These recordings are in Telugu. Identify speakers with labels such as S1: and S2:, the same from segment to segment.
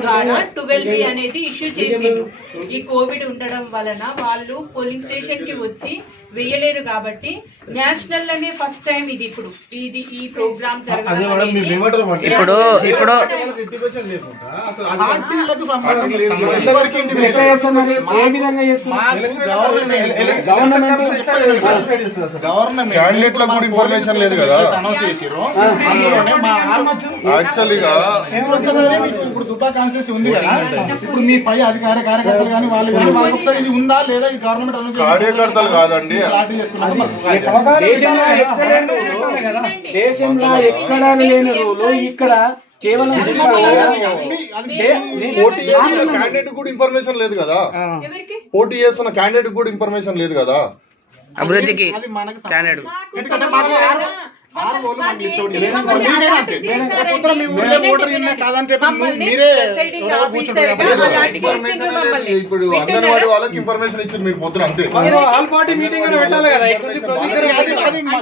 S1: ద్వారా ట్వెల్వ్ బి అనేది ఇష్యూ చేసిండ్రు ఈ కోవిడ్ ఉండడం వలన వాళ్ళు పోలింగ్ స్టేషన్కి వచ్చి వేయలేరు కాబట్టి నేషనల్ అనే ఫస్ట్ టైం ఇది ఇప్పుడు ఇది ఈ ప్రోగ్రామ్
S2: ఇప్పుడు ఇప్పుడు
S3: క్యాండిడేట్లకు కూడా ఇన్ఫర్మేషన్ లేదు కదా. యాక్చువల్లీగా
S4: ఇప్పుడు ఒక్కసారి మీకు ఇప్పుడు దుబ్బా కాన్స్టిట్యూన్సీ ఉంది కదా ఇప్పుడు మీ పై అధికార కార్యకర్తలు కానీ వాళ్ళు కానీ వాళ్ళకి ఒకసారి ఇది ఉందా లేదా గవర్నమెంట్?
S3: కార్యకర్తలు కాదండి.
S5: దేశంలో ఎక్కడ లేని రూలు ఇక్కడ కేవలం
S3: క్యాండిడేట్ కూడా ఇన్ఫర్మేషన్ లేదు కదా.
S1: ఎవరికి?
S3: పోటీ చేస్తున్న క్యాండిడేట్ కూడా ఇన్ఫర్మేషన్ లేదు కదా.
S2: అభివృద్ధికి
S4: అది మనకు సంబంధం.
S2: క్యాండిడేట్
S3: ఇప్పుడు అంగన్వాడీ వాళ్ళకి ఇన్ఫర్మేషన్ ఇచ్చింది మీరు పొద్దున అంతే.
S5: ఆల్ పార్టీ మీటింగ్ పెట్టాలి కదా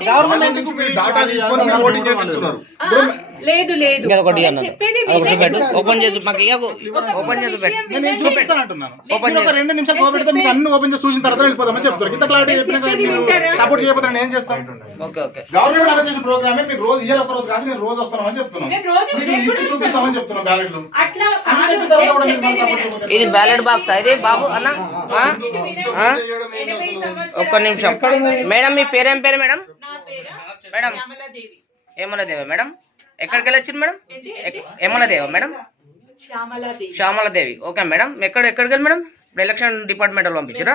S4: గవర్నమెంట్కు
S3: మీరు డాటా తీసుకొని ఓటింగ్ చేపిస్తున్నారు.
S1: లేదు లేదు.
S2: ఇంకా ఒకటి
S1: చెప్పేది.
S2: పెట్టు. ఓపెన్ చేసి మాకు ఇయ్యకు. ఓపెన్ చేసి పెట్టు.
S4: నేను చూపిస్తాను అంటున్నాను.
S2: ఓపెన్
S4: ఒక రెండు నిమిషాలు కోపం పెడితే మీకు అన్ని ఓపెన్ చేసి చూసిన తర్వాత వెళ్ళిపోదామని చెప్తారు. ఇంత క్లారిటీ చెప్పిన కదా మీరు సపోర్ట్ చేయకపోతే నేను ఏం చేస్తాను
S2: ఓకే ఓకే.
S4: గవర్నమెంట్ అనౌన్స్ చేసిన ప్రోగ్రామే మీరు రోజు ఇయ్యాలి ఒక రోజు కాదు నేను రోజు వస్తానని చెప్తున్నాను.
S1: నేను రోజు
S4: మీకు
S1: రేపు
S4: ఇప్పుడు చూపిస్తామని చెప్తున్నాను బ్యాలెట్లు.
S1: అట్లా
S4: అన్ని
S1: కాదు,
S4: చెప్పిన తర్వాత
S1: నేను
S4: కూడా మీరు
S1: చెప్పేది
S4: సపోర్ట్
S1: వినండి.
S4: చేయకపోతే
S2: ఇది బ్యాలెట్ బాక్స్ ఇది బాబు అన్న? ఒక్క నిమిషం. మేడం మీ పేరేం పేరు మేడం?
S1: నా పేరు
S2: మేడం. ఏమలదేవ మేడం ఎక్కడికి వెళ్ళొచ్చింది madam ఏమలదేవ madam
S1: Shyamaladevi
S2: Shyamaladevi okay madam ఎక్కడ ఎక్కడికి వెళ్ళి మేడం ఇప్పుడు ఎలక్షన్ డిపార్ట్మెంట్ వాళ్ళు పంపించారా